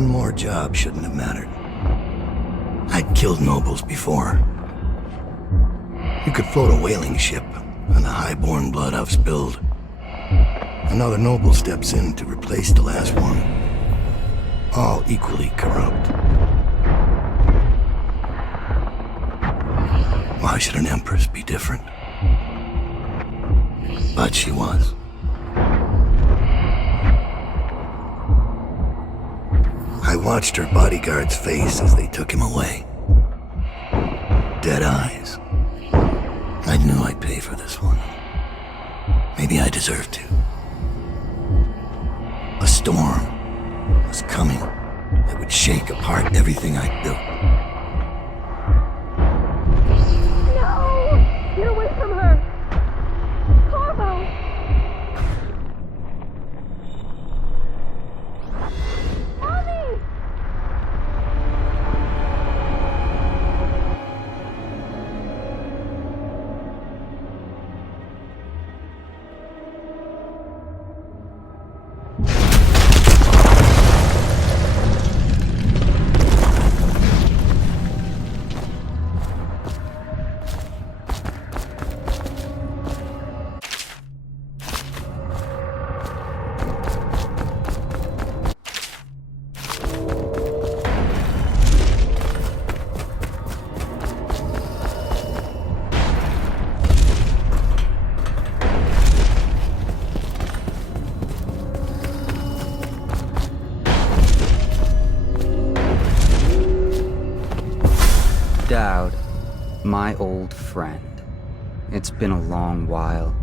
one more job shouldn't have mattered. I'd killed nobles before. You could float a whaling ship, and the high-born blood I've spilled. Another noble steps in to replace the last one. All equally corrupt. Why should an empress be different? But she was. I watched her bodyguard's face as they took him away. Dead eyes. I knew I'd pay for this one. Maybe I deserved to. A storm was coming that would shake apart everything I'd built. No! Get away from her! Corvo! Mommy! Dowd, my old friend. It's been a long while,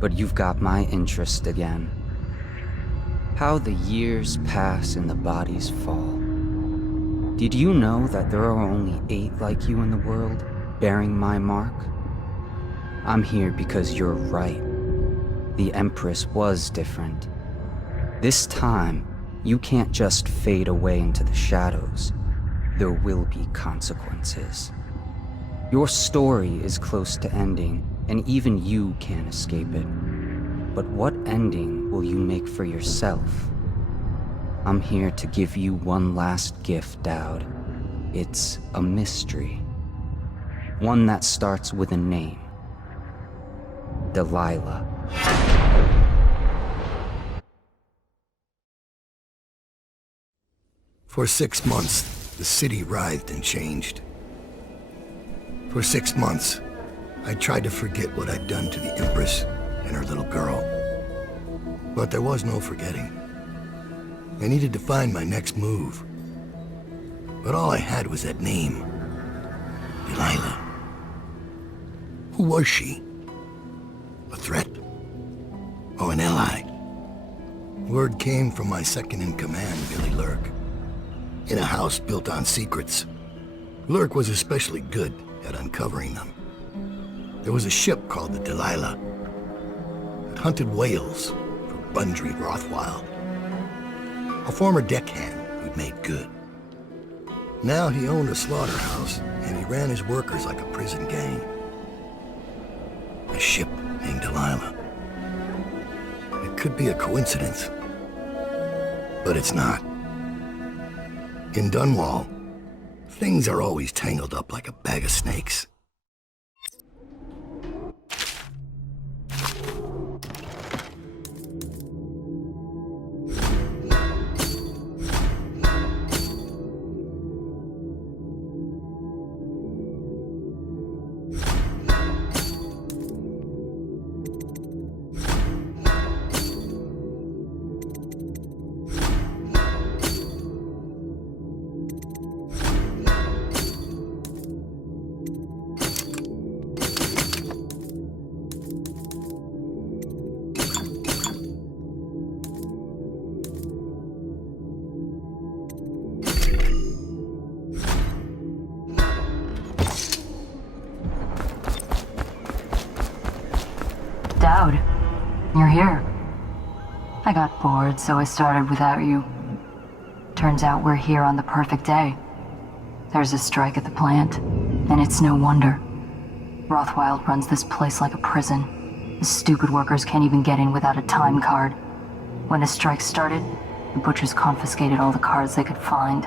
but you've got my interest again. How the years pass and the bodies fall. Did you know that there are only 8 like you in the world, bearing my mark? I'm here because you're right. The Empress was different. This time, you can't just fade away into the shadows. There will be consequences. Your story is close to ending, and even you can't escape it. But what ending will you make for yourself? I'm here to give you one last gift, Dowd. It's a mystery. One that starts with a name. Delilah. For 6 months, the city writhed and changed. For 6 months, I tried to forget what I'd done to the Empress and her little girl. But there was no forgetting. I needed to find my next move. But all I had was that name. Delilah. Who was she? A threat? Or an ally? Word came from my second-in-command, Billy Lurk. In a house built on secrets. Lurk was especially good at uncovering them. There was a ship called the Delilah. It hunted whales for Bundry Rothwild. A former deckhand who'd made good. Now he owned a slaughterhouse, and he ran his workers like a prison gang. A ship named Delilah. It could be a coincidence, but it's not. In Dunwall, things are always tangled up like a bag of snakes. Dowd, you're here. I got bored, so I started without you. Turns out we're here on the perfect day. There's a strike at the plant, and it's no wonder. Rothwild runs this place like a prison. The stupid workers can't even get in without a time card. When the strike started, The butchers confiscated all the cards they could find.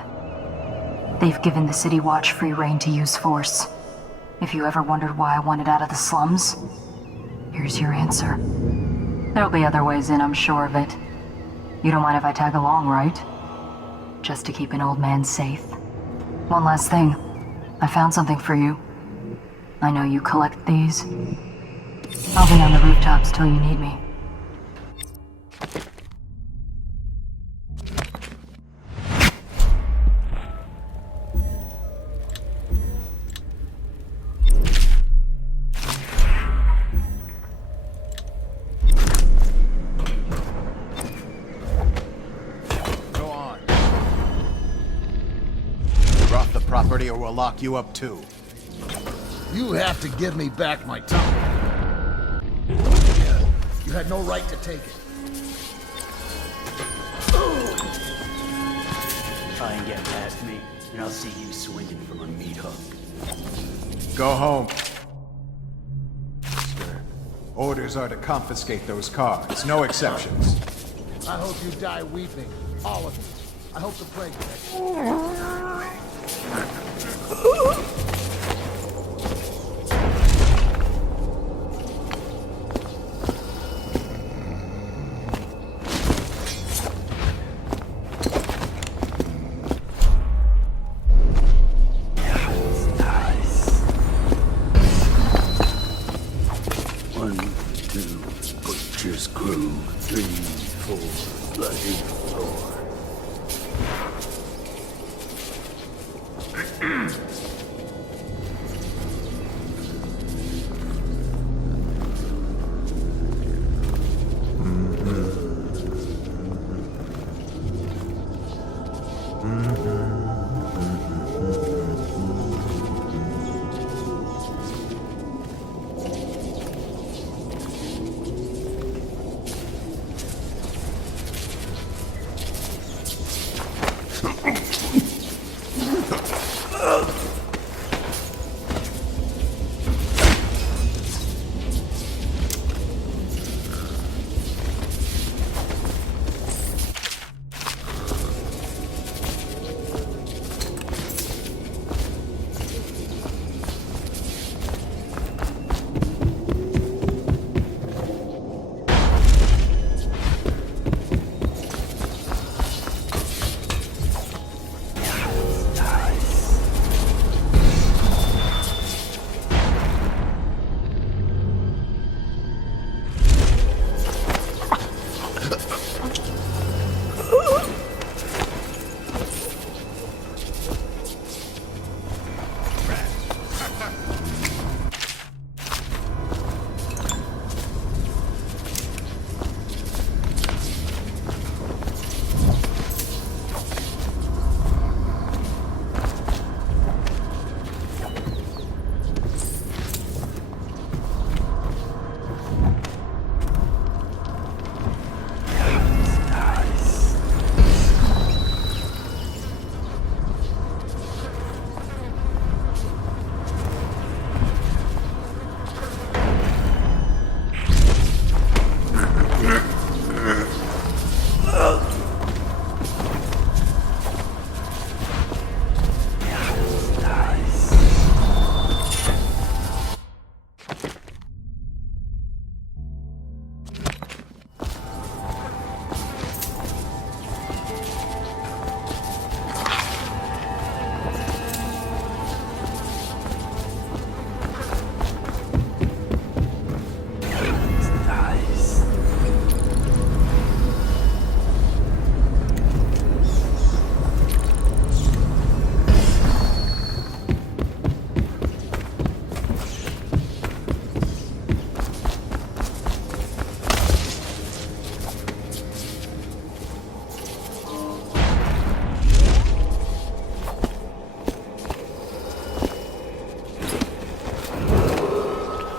They've given the City Watch free rein to use force. If you ever wondered why I wanted out of the slums, here's your answer. There'll be other ways in, I'm sure of it. You don't mind if I tag along, right? Just to keep an old man safe. One last thing. I found something for you. I know you collect these. I'll be on the rooftops till you need me. Or we'll lock you up too. You have to give me back my tongue. You had no right to take it. Try and get past me, and I'll see you swinging from a meat hook. Go home. Sir, orders are to confiscate those cards, no exceptions. I hope you die weeping, all of you. I hope the plague catches you. One, two, butcher's crew. 3, 4, bloody 4.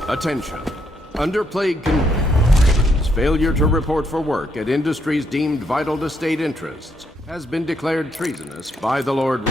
Attention. Under plague conditions, failure to report for work at industries deemed vital to state interests has been declared treasonous by the Lord.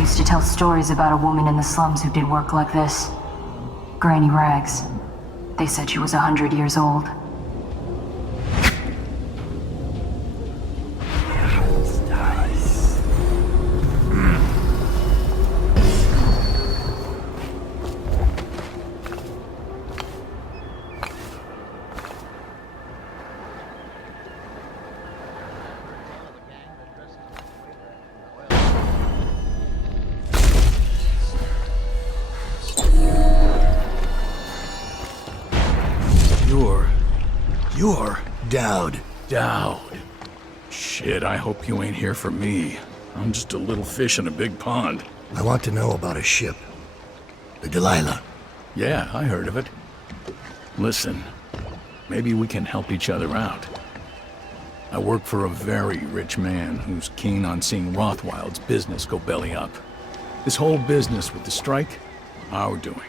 used to tell stories about a woman in the slums who did work like this. Granny Rags. They said she was 100 years old. You're Dowd. Dowd. Shit, I hope you ain't here for me. I'm just a little fish in a big pond. I want to know about a ship. The Delilah. Yeah, I heard of it. Listen, maybe we can help each other out. I work for a very rich man who's keen on seeing Rothwild's business go belly up. This whole business with the strike, our doing.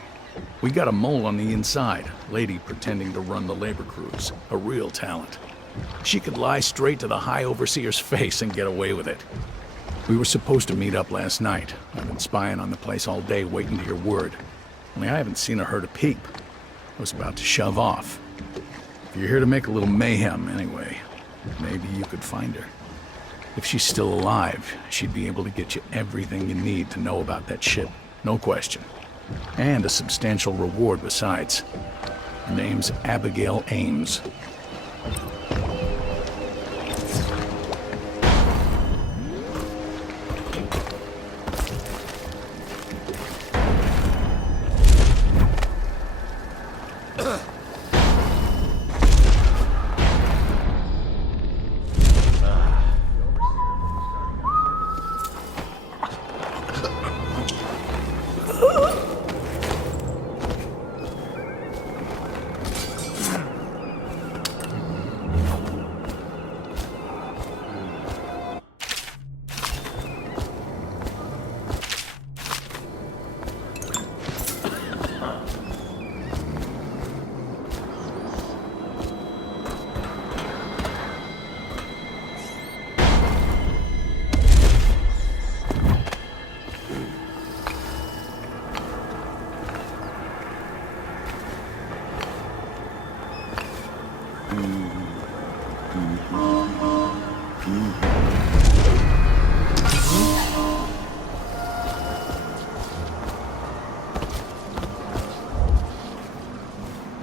We got a mole on the inside, lady pretending to run the labor crews, a real talent. She could lie straight to the High Overseer's face and get away with it. We were supposed to meet up last night. I've been spying on the place all day waiting to hear word. Only I haven't seen or heard a peep. I was about to shove off. If you're here to make a little mayhem anyway, maybe you could find her. If she's still alive, she'd be able to get you everything you need to know about that ship, no question. And a substantial reward besides. Her name's Abigail Ames.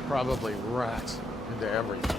Probably rats into everything.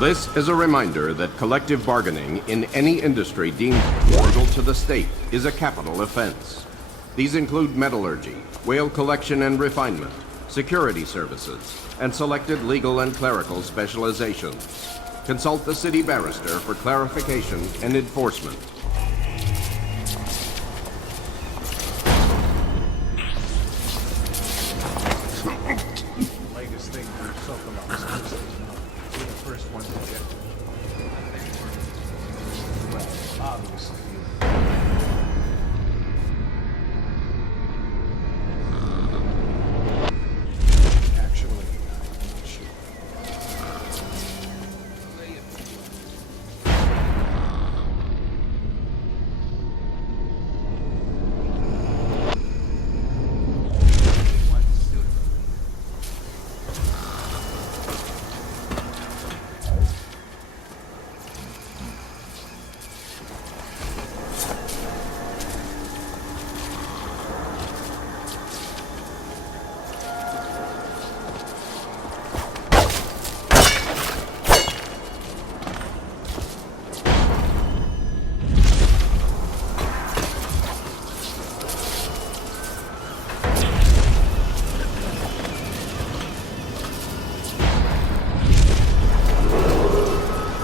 This is a reminder that collective bargaining in any industry deemed mortal to the state is a capital offense. These include metallurgy, whale collection and refinement, security services, and selected legal and clerical specializations. Consult the city barrister for clarification and enforcement. Latest thing from Sokolov. We're the first ones to get it. Well, obviously. Actually, shoot.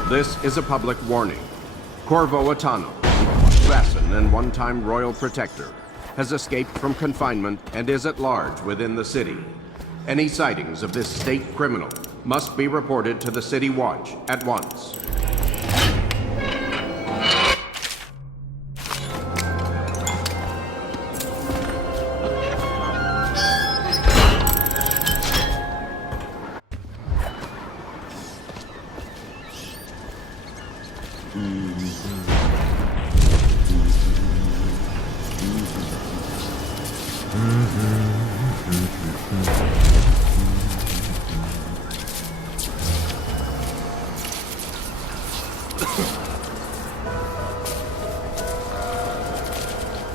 This is a public warning. Corvo Atano, assassin and one-time royal protector, has escaped from confinement and is at large within the city. Any sightings of this state criminal must be reported to the City Watch at once.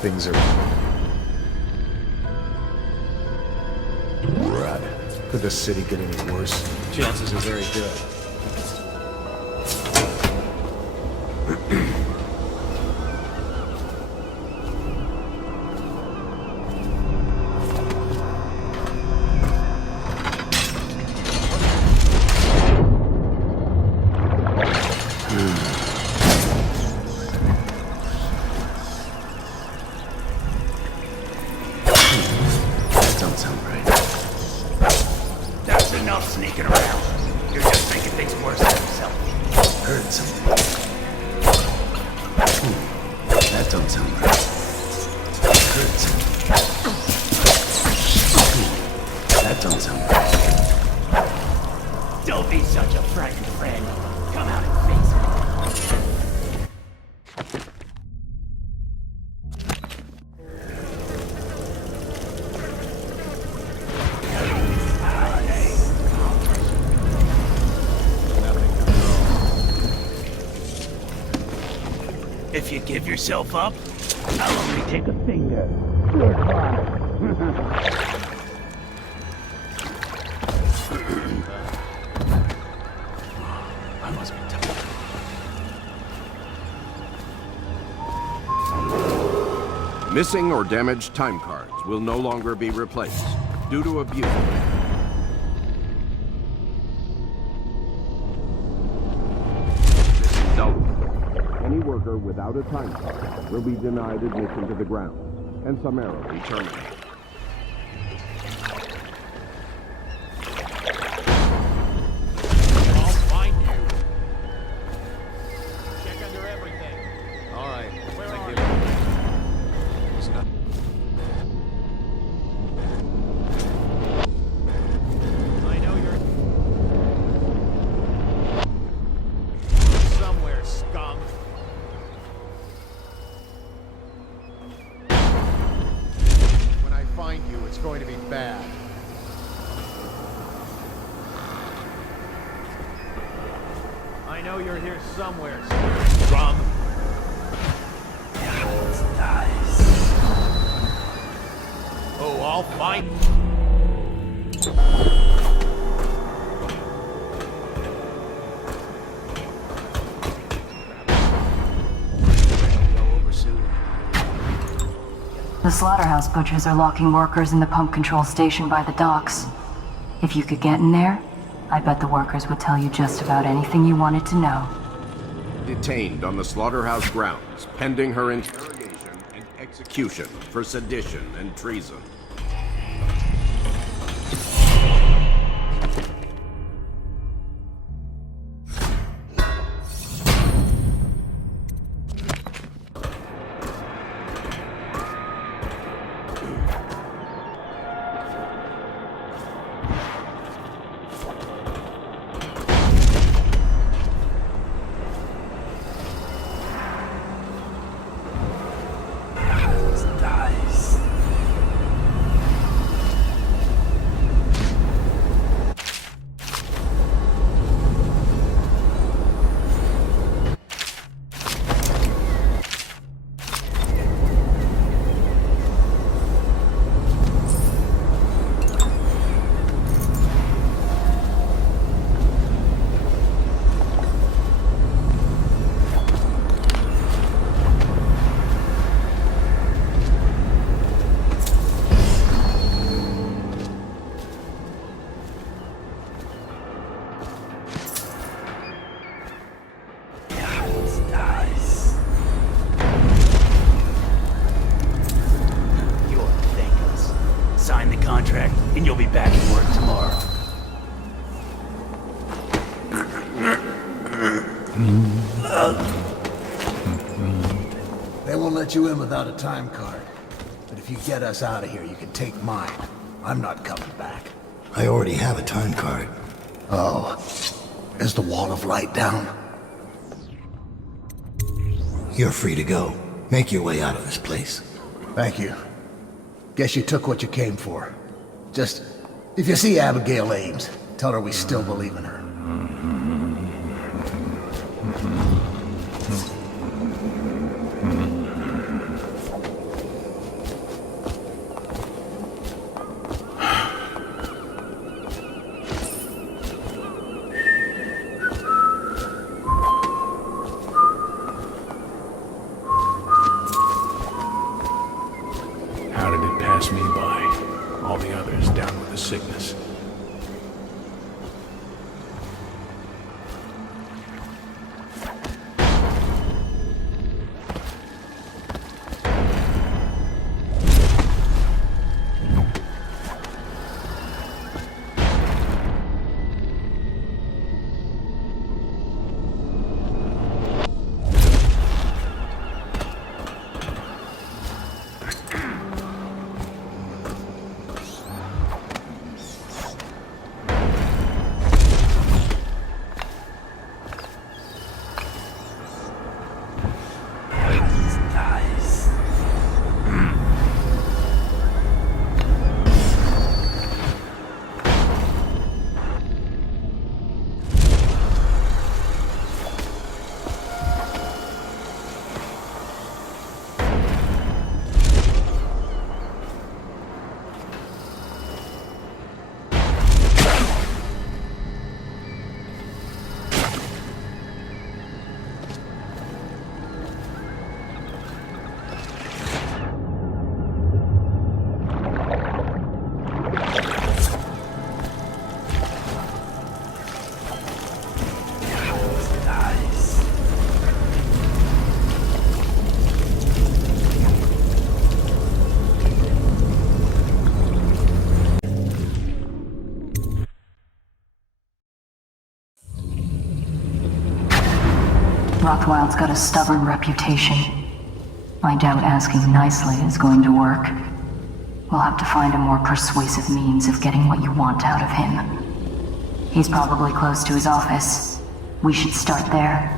Things are... Brad, could the city get any worse? Chances are very good. Enough sneaking around. You're just making things worse than yourself. Heard something. That don't sound right. Heard something. That don't sound right. Don't be such a frightened friend. Come out and face it. If you give yourself up, I'll only take a finger. I must be tough. Missing or damaged time cards will no longer be replaced due to abuse. Any worker without a time card will be denied admission to the grounds and summarily terminated. I'll find you. Check under everything. All right. Where are you? It's not. I know you're somewhere, scum. When I find you, it's going to be bad. I know you're here somewhere, scum. Oh, I'll find. The slaughterhouse butchers are locking workers in the pump control station by the docks. If you could get in there, I bet the workers would tell you just about anything you wanted to know. Detained on the slaughterhouse grounds, pending her interrogation and execution for sedition and treason. contract, and you'll be back at work tomorrow. They won't let you in without a time card. But if you get us out of here, you can take mine. I'm not coming back. I already have a time card. Oh. Is the wall of light down? You're free to go. Make your way out of this place. Thank you. Guess you took what you came for. Just, if you see Abigail Ames, tell her we still believe in her. How did it pass me by? All the others down with the sickness. Rothwild's got a stubborn reputation. I doubt asking nicely is going to work. We'll have to find a more persuasive means of getting what you want out of him. He's probably close to his office. We should start there.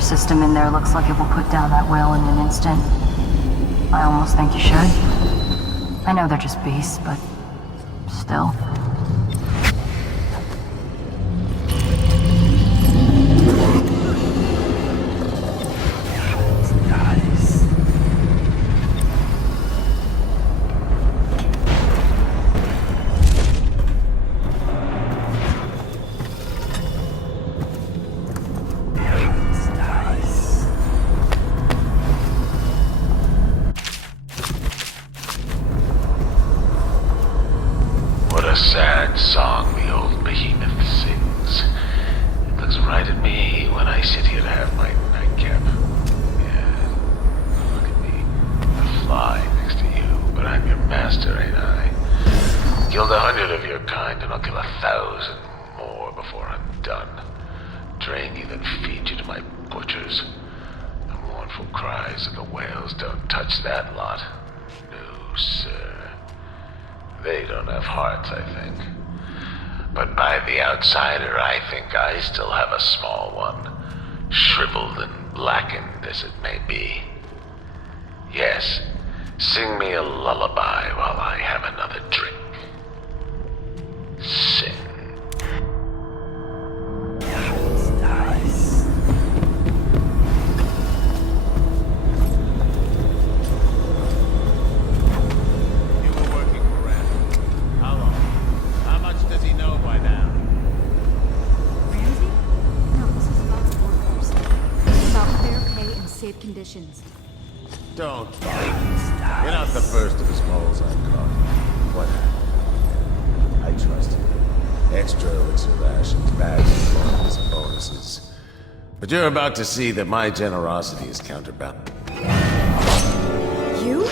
System in there looks like it will put down that whale in an instant. I almost think you should. I know they're just beasts, but Still. What a sad song the old behemoth sings. It looks right at me when I sit here to have my nightcap. Yeah, look at me. A fly next to you, but I'm your master, ain't I? Killed 100 of your kind, and I'll kill 1,000 more before I'm done. Drain you, then feed you to my butchers. The mournful cries of the whales don't touch that lot. No, sir. They don't have hearts, I think. But by the outsider, I think I still have a small one. Shriveled and blackened as it may be. Yes, sing me a lullaby while I have another drink. Sing. Conditions. Don't lie. You're not the first of his moles I've caught. What happened? I trust you. Extra elixir rations, bags of bonuses and bonuses. But you're about to see that my generosity is counterbalanced. You?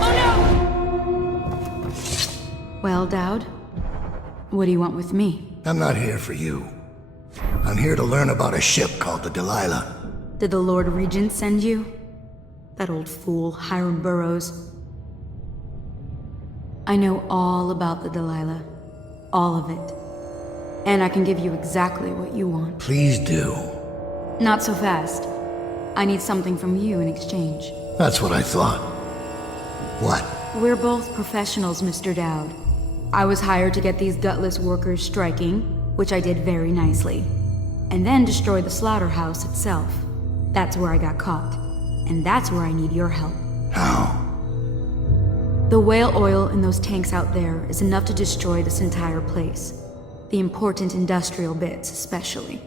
Oh no! Well, Dowd, what do you want with me? I'm not here for you. I'm here to learn about a ship called the Delilah. Did the Lord Regent send you? That old fool, Hiram Burrows. I know all about the Delilah. All of it. And I can give you exactly what you want. Please do. Not so fast. I need something from you in exchange. That's what I thought. What? We're both professionals, Mr. Dowd. I was hired to get these gutless workers striking, which I did very nicely. And then destroy the slaughterhouse itself. That's where I got caught. And that's where I need your help. How? The whale oil in those tanks out there is enough to destroy this entire place. The important industrial bits, especially.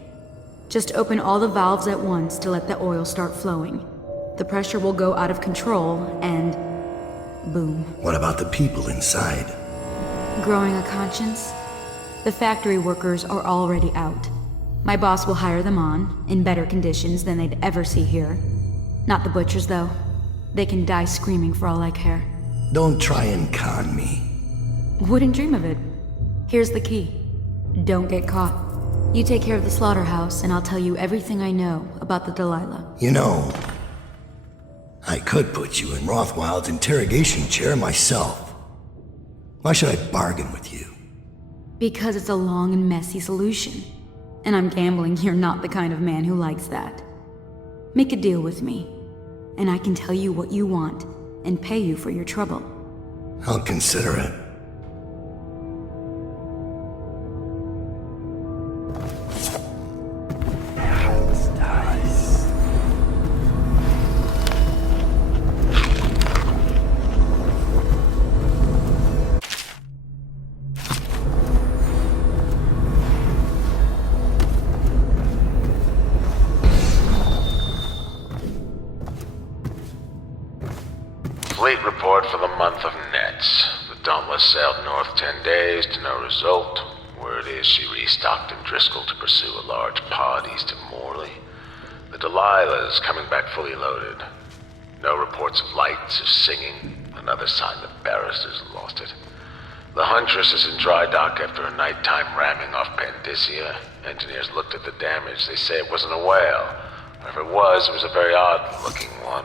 Just open all the valves at once to let the oil start flowing. The pressure will go out of control, and boom. What about the people inside? Growing a conscience? The factory workers are already out. My boss will hire them on, in better conditions than they'd ever see here. Not the butchers, though. They can die screaming for all I care. Don't try and con me. Wouldn't dream of it. Here's the key. Don't get caught. You take care of the slaughterhouse, and I'll tell you everything I know about the Delilah. You know, I could put you in Rothwild's interrogation chair myself. Why should I bargain with you? Because it's a long and messy solution. And I'm gambling you're not the kind of man who likes that. Make a deal with me, and I can tell you what you want, and pay you for your trouble. I'll consider it. Fleet report for the month of Nets. The Dauntless sailed north 10 days to no result. Word is she restocked in Driscoll to pursue a large pod east of Morley. The Delilah is coming back fully loaded. No reports of lights or singing. Another sign the barristers lost it. The Huntress is in dry dock after a nighttime ramming off Pandyssia. Engineers looked at the damage. They say it wasn't a whale. Or if it was a very odd-looking one.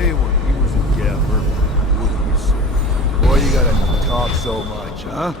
day when he was a gaffer, wouldn't you say? Boy, you gotta talk so much, huh?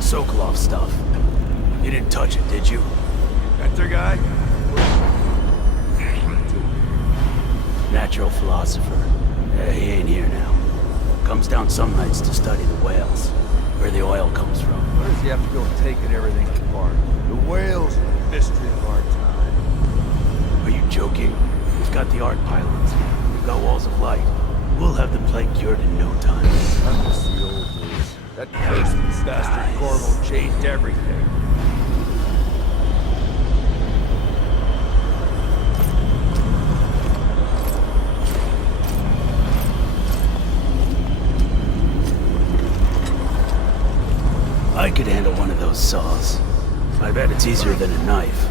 Sokolov stuff. You didn't touch it, did you? That's your guy? Natural philosopher. Yeah, he ain't here now. Comes down some nights to study the whales, where the oil comes from. Where does he have to go taking everything apart? The whales are the mystery of our time. Are you joking? We've got the art pylons. We've got walls of light. We'll have the plague cured in no time. I miss the old days. That cursed bastard Corvo changed everything. I could handle one of those saws. I bet it's easier than a knife.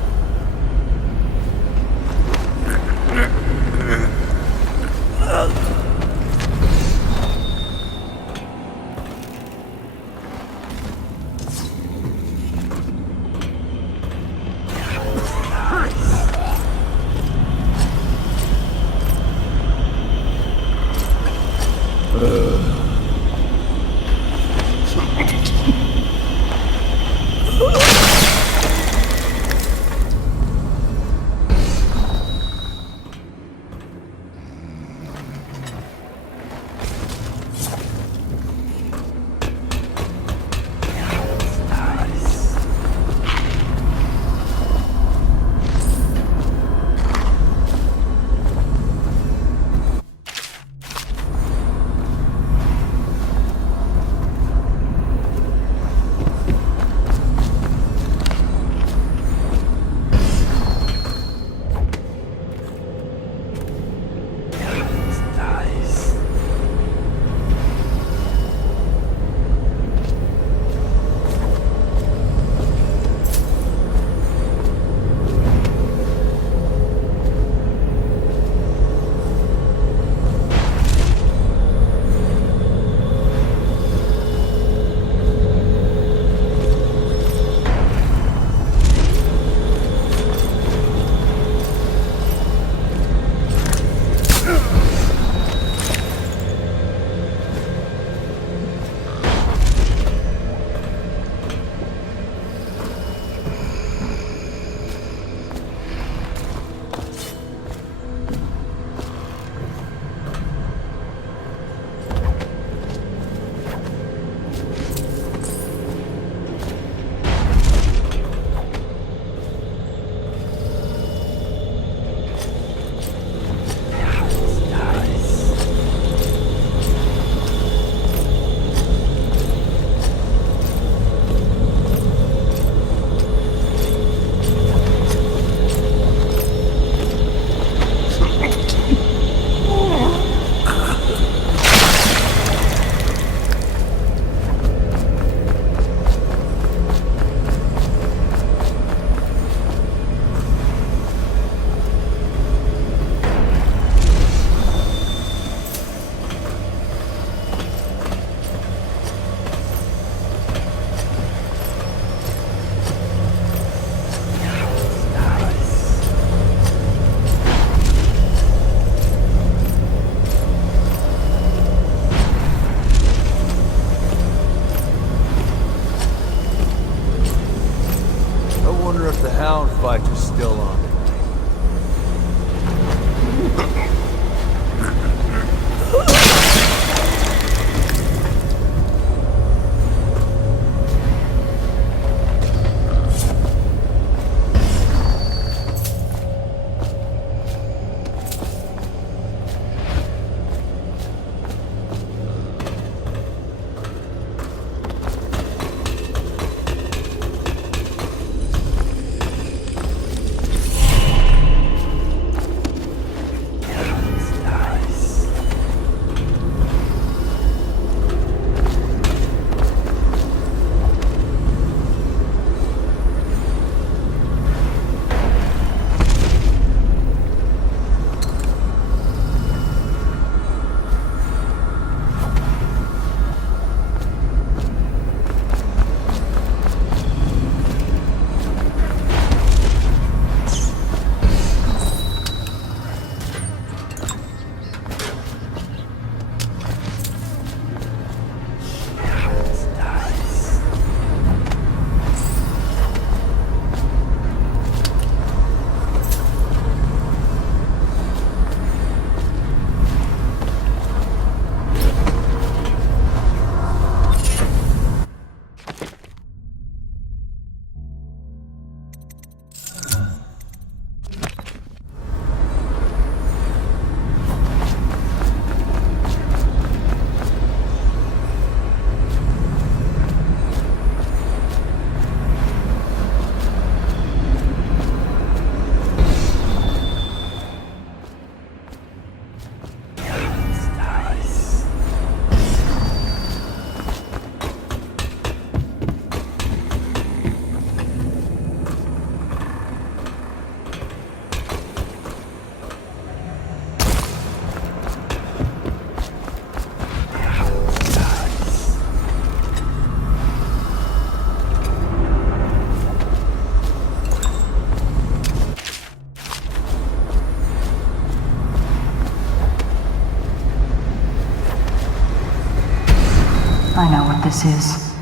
I know what this is.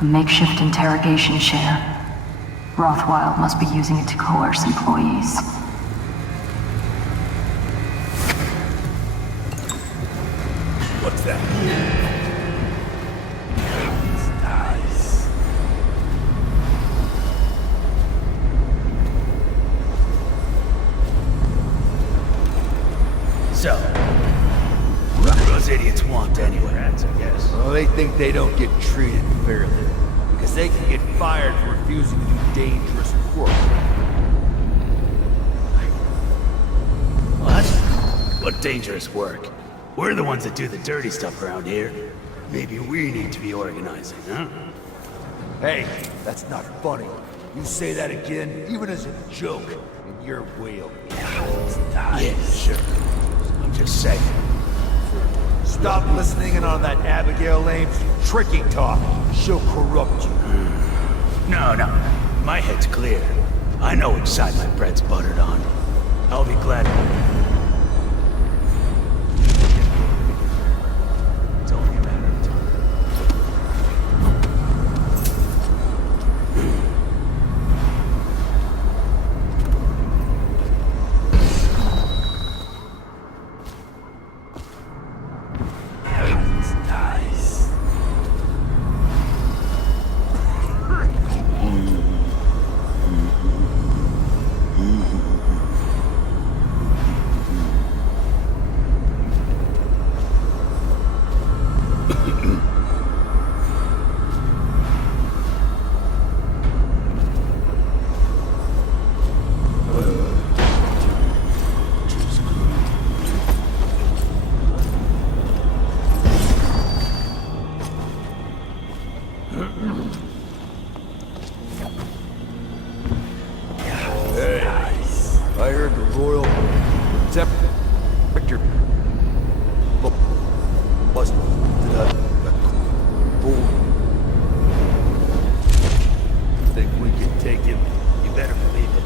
A makeshift interrogation chair. Rothwild must be using it to coerce employees. What's that? It's nice. So, what do those idiots want anyway? Rats, I guess. Well, they think they don't get treated fairly. Because they can get fired for refusing to do dangerous work. What? What dangerous work? We're the ones that do the dirty stuff around here. Maybe we need to be organizing, huh? Hey, that's not funny. You say that again, even as a joke, and you're whale. Yeah, sure. I'm just saying. Stop listening in on that Abigail Ames tricky talk. She'll corrupt you. No, my head's clear. I know which side my bread's buttered on. I'll be glad. It's only a matter of time. It's nice. Hey, I heard the Royal Protector busted that bull. Think we can take him? You better believe it.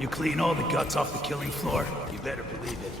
You clean all the guts off the killing floor? You better believe it.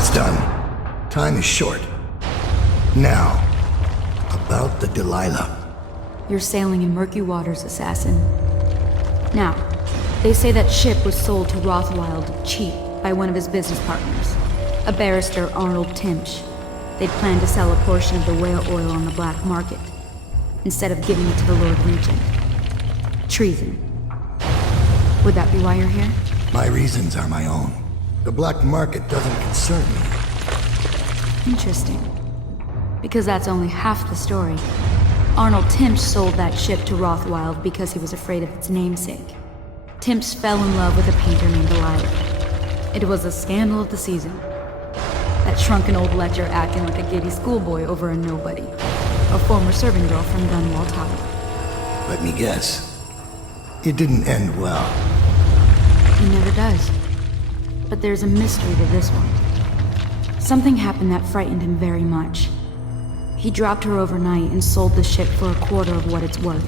It's done. Time is short. Now, about the Delilah. You're sailing in murky waters, assassin. Now, they say that ship was sold to Rothwild cheap by one of his business partners, a barrister, Arnold Timsh. They'd planned to sell a portion of the whale oil on the black market, instead of giving it to the Lord Regent. Treason. Would that be why you're here? My reasons are my own. The black market doesn't concern me. Interesting. Because that's only half the story. Arnold Timsh sold that ship to Rothwild because he was afraid of its namesake. Timsh fell in love with a painter named Delilah. It was a scandal of the season. That shrunken old lecher acting like a giddy schoolboy over a nobody. A former serving girl from Dunwall Tower. Let me guess. It didn't end well. It never does. But there's a mystery to this one. Something happened that frightened him very much. He dropped her overnight and sold the ship for a quarter of what it's worth.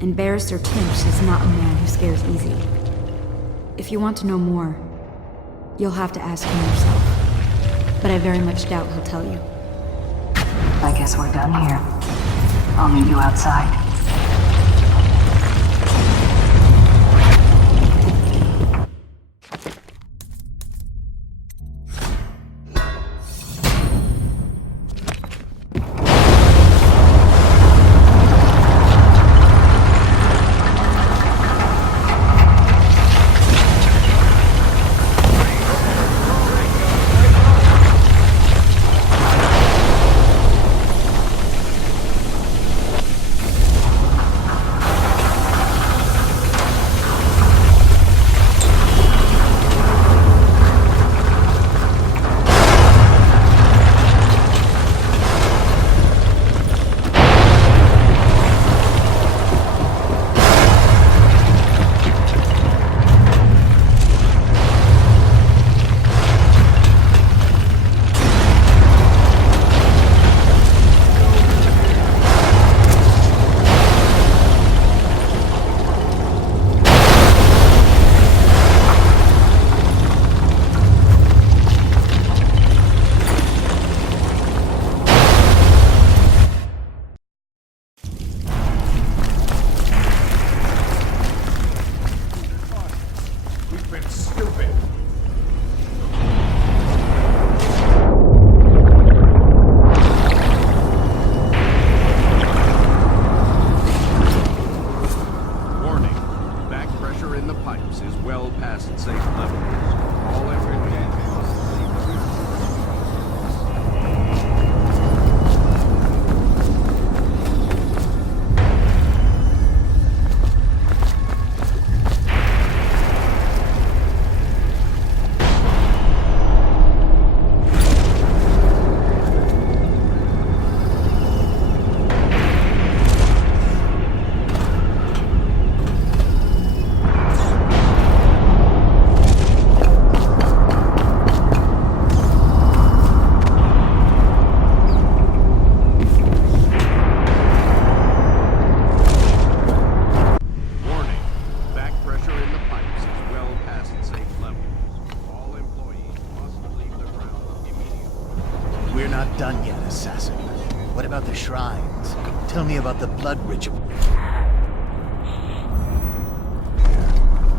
And Barrister Timsh is not a man who scares easy. If you want to know more, you'll have to ask him yourself. But I very much doubt he'll tell you. I guess we're done here. I'll meet you outside. We're not done yet, assassin. What about the shrines? Tell me about the blood ritual.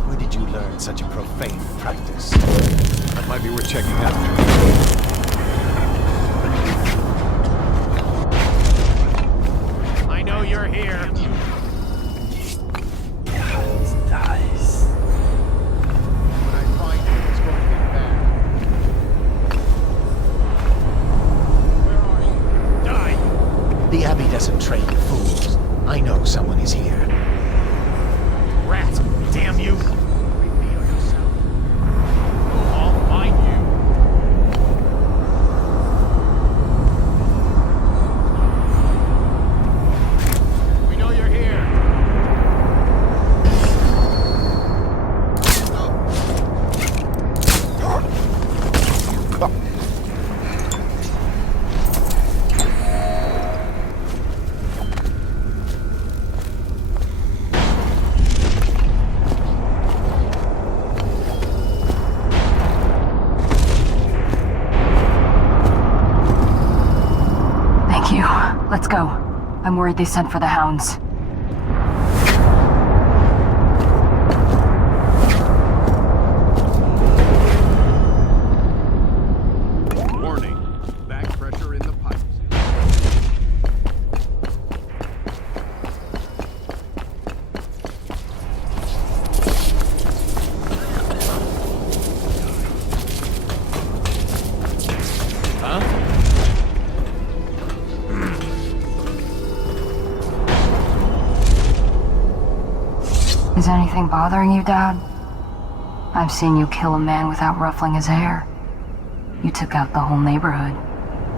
Where did you learn such a profane practice? That might be worth checking out. I know you're here. Nice. When I find you, it's going to be bad. Where are you? Die! The Abbey doesn't train fools. I know someone is here. Rat! Damn you! I'll find you. We know you're here. Let's go. I'm worried they sent for the hounds. Warning. Back pressure in the pipes. Is anything bothering you, Dad? I've seen you kill a man without ruffling his hair. You took out the whole neighborhood.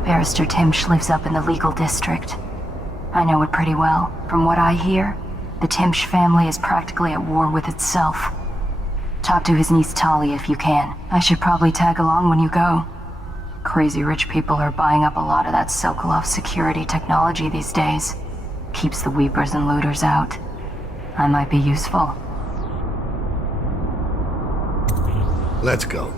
Barrister Timsh lives up in the legal district. I know it pretty well. From what I hear, the Timsh family is practically at war with itself. Talk to his niece Talia if you can. I should probably tag along when you go. Crazy rich people are buying up a lot of that Sokolov security technology these days. Keeps the weepers and looters out. I might be useful. Let's go.